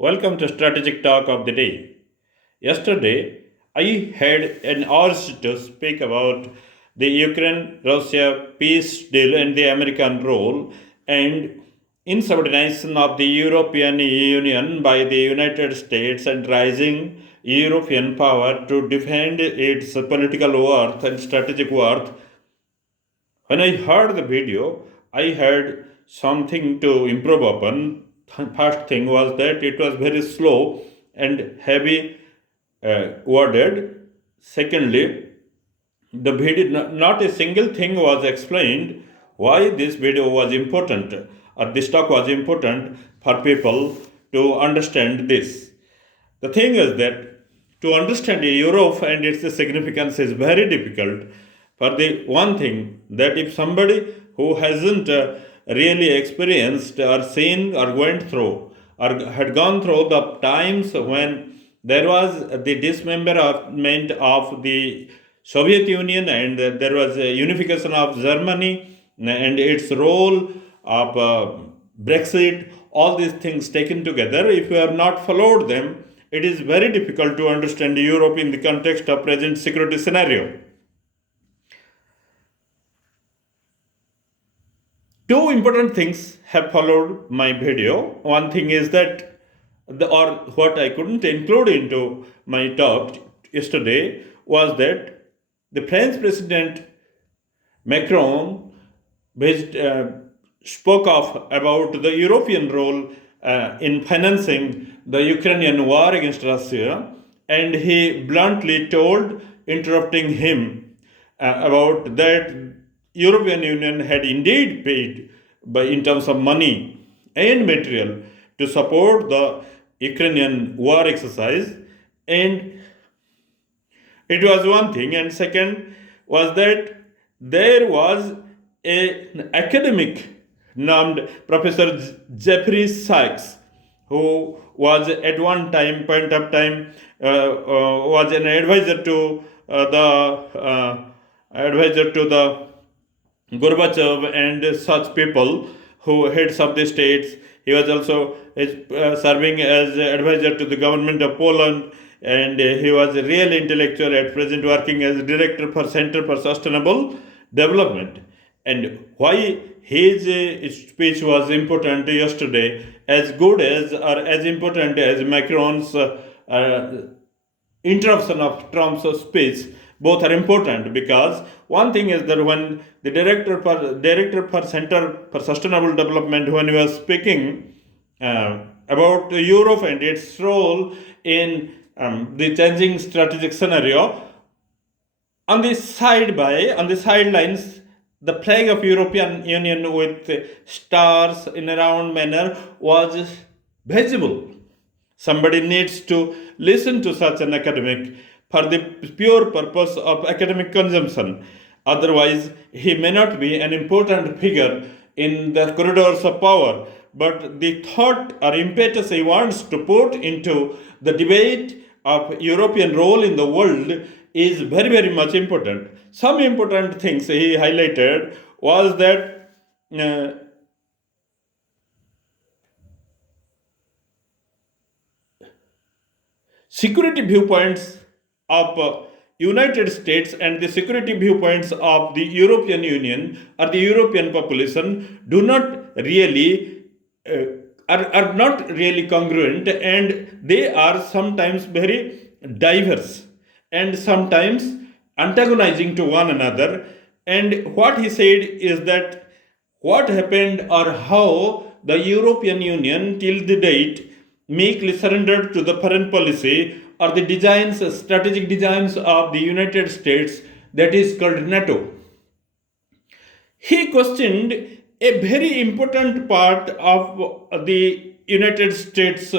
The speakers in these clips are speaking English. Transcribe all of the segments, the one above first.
Welcome to Strategic Talk of the Day. Yesterday, I had an urge to speak about the Ukraine Russia peace deal and the American role and insubordination of the European Union by the United States and rising European power to defend its political worth and strategic worth. When I heard the video, I had something to improve upon. First thing was that it was very slow and heavy worded. Secondly, the video, not a single thing was explained why this video was important or this talk was important for people to understand this. The thing is that to understand Europe and its significance is very difficult. For the one thing, that if somebody who hasn't really experienced or seen or went through or had gone through the times when there was the dismemberment of the Soviet Union and there was a unification of Germany and its role of Brexit, all these things taken together, if you have not followed them, it is very difficult to understand Europe in the context of present security scenario. Two important things have followed my video. One thing is that or what I couldn't include into my talk yesterday was that the French President Macron spoke of about the European role in financing the Ukrainian war against Russia, and he bluntly told, interrupting him, about that European Union had indeed paid in terms of money and material to support the Ukrainian war exercise, and it was one thing, and second was that there was an academic named Professor Jeffery-Sachs, who was at one point of time was an advisor to the Gorbachev and such people who heads of the states. He was also serving as advisor to the government of Poland, and he was a real intellectual at present working as director for Center for Sustainable Development. And why his speech was important yesterday, as good as or as important as Macron's interruption of Trump's speech, both are important because one thing is that when the director for Center for Sustainable Development, when he was speaking about Europe and its role in the changing strategic scenario, on the sidelines, the flag of European Union with stars in a round manner was visible. Somebody needs to listen to such an academic for the pure purpose of academic consumption. Otherwise, he may not be an important figure in the corridors of power, but the thought or impetus he wants to put into the debate of European role in the world is very, very much important. Some important things he highlighted was that security viewpoints of United States and the security viewpoints of the European Union or the European population do not really uh, are not really congruent, and they are sometimes very diverse and sometimes antagonizing to one another. And what he said is that what happened or how the European Union till the date meekly surrendered to the foreign policy or the designs, strategic designs of the United States, that is called NATO. He questioned a very important part of the United States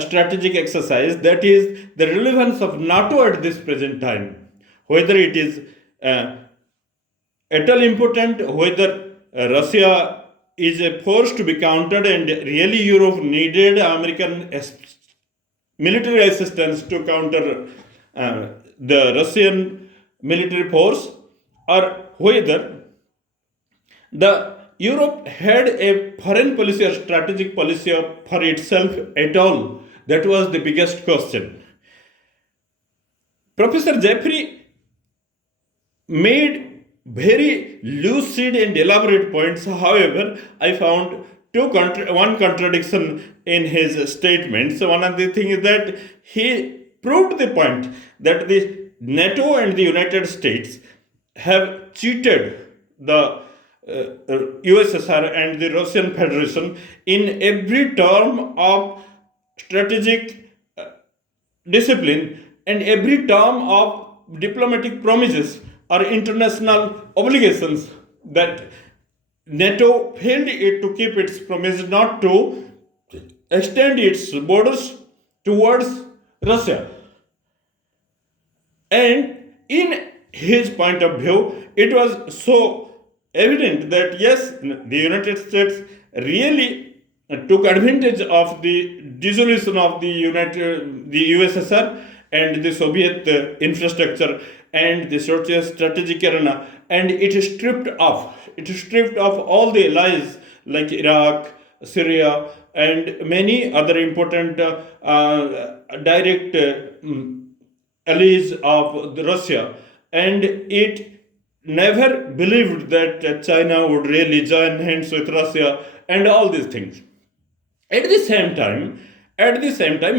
strategic exercise, that is the relevance of NATO at this present time. Whether it is at all important, whether Russia is a force to be countered and really Europe needed American military assistance to counter the Russian military force, or whether the Europe had a foreign policy or strategic policy for itself at all, That was the biggest question. Professor Jeffrey made very lucid and elaborate points. However, I found one contradiction in his statements. One of the things is that he proved the point that the NATO and the United States have cheated the USSR and the Russian Federation in every term of strategic discipline and every term of diplomatic promises or international obligations, that NATO failed it to keep its promise not to extend its borders towards Russia. And in his point of view, it was so evident that yes, the United States really took advantage of the dissolution of the USSR and the Soviet infrastructure and the strategic arena, and it stripped off all the allies like Iraq, Syria, and many other important direct allies of Russia, and it never believed that China would really join hands with Russia and all these things. At the same time,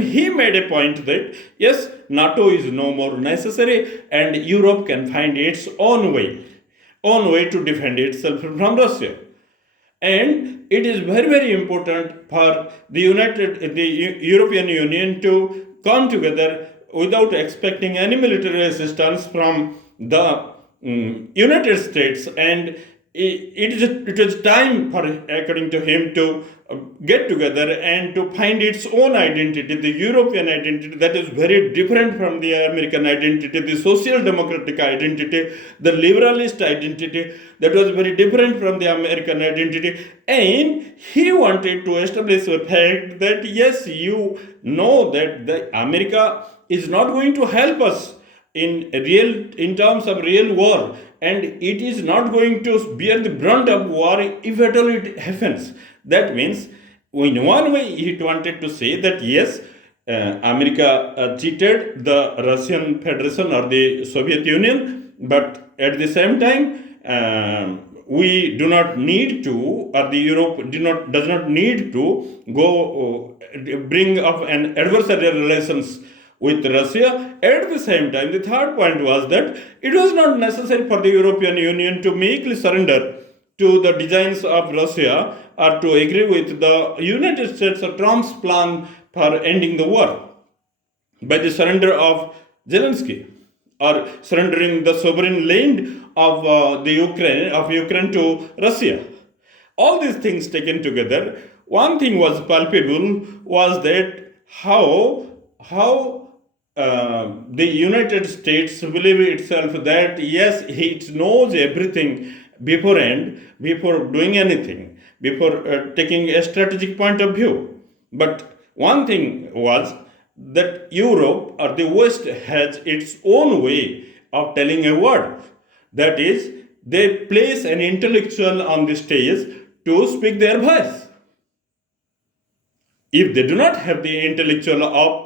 he made a point that yes, NATO is no more necessary, and Europe can find its own way to defend itself from Russia. And it is very, very important for the European Union to come together without expecting any military assistance from the United States, and it was time for, according to him, to get together and to find its own identity, the European identity that is very different from the American identity, the social democratic identity, the liberalist identity that was very different from the American identity. And he wanted to establish the fact that yes, you know that the America is not going to help us in terms of real war, and it is not going to bear the brunt of war if at all it happens. That means, in one way, he wanted to say that yes, America cheated the Russian Federation or the Soviet Union, but at the same time, we do not need to, or the Europe does not need to go bring up an adversarial relations with Russia. At the same time, the third point was that it was not necessary for the European Union to meekly surrender to the designs of Russia or to agree with the United States or Trump's plan for ending the war by the surrender of Zelensky or surrendering the sovereign land of Ukraine to Russia. All these things taken together, one thing was palpable was that how the United States believe itself that yes, it knows everything beforehand, before doing anything, before taking a strategic point of view. But one thing was that Europe or the West has its own way of telling a word. That is, they place an intellectual on the stage to speak their voice. If they do not have the intellectual of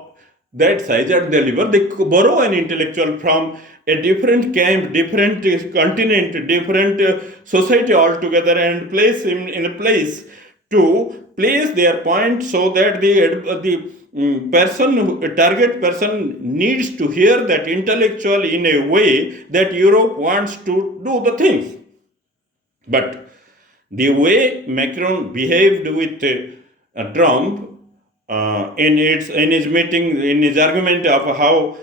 that size and deliver, they borrow an intellectual from a different camp, different continent, different society altogether, and place him in a place to place their point, so that the target person needs to hear that intellectual in a way that Europe wants to do the things. But the way Macron behaved with Trump in his meeting, in his argument of how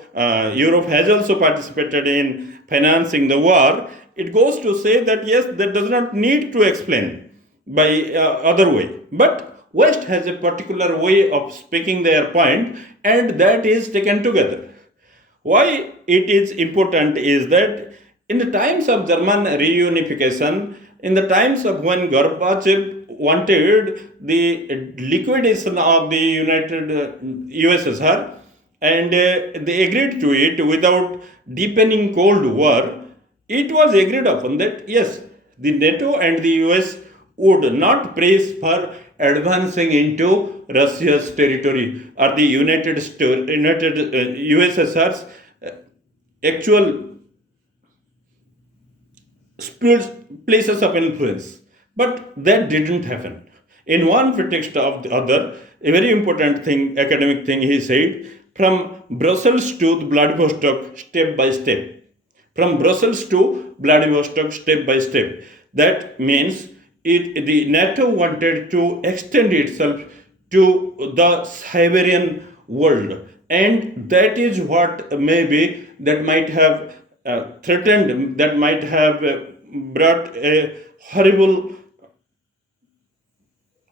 Europe has also participated in financing the war, it goes to say that yes, that does not need to explain by other way. But West has a particular way of speaking their point, and that is taken together. Why it is important is that in the times of German reunification, in the times of when Gorbachev wanted the liquidation of the USSR, and they agreed to it without deepening Cold War, it was agreed upon that yes, the NATO and the US would not press for advancing into Russia's territory or the USSR's actual places of influence. But that didn't happen. In one pretext of the other, a very important thing, academic thing, he said, from Brussels to Vladivostok, step by step. From Brussels to Vladivostok, step by step. That means the NATO wanted to extend itself to the Siberian world, and that is what maybe that might have threatened, that might have brought a horrible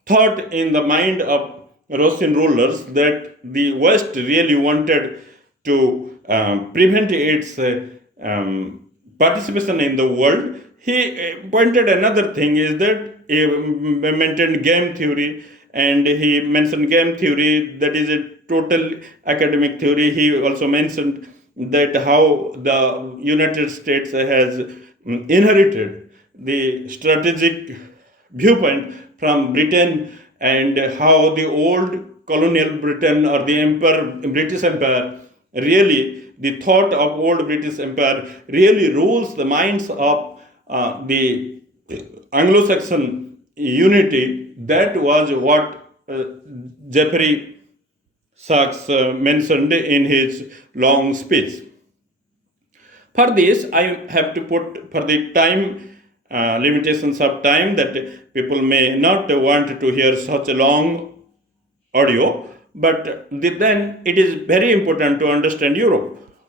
thought in the mind of Russian rulers that the West really wanted to prevent its participation in the world. He pointed another thing is that he maintained game theory, and he mentioned game theory that is a total academic theory. He also mentioned that how the United States has inherited the strategic viewpoint from Britain, and how the old colonial Britain or the British Empire, really the thought of old British Empire really rules the minds of the Anglo-Saxon unity. That was what Jeffrey Sachs mentioned in his long speech. For this, I have to put, for the time limitations of time, that people may not want to hear such a long audio, but then it is very important to understand Europe.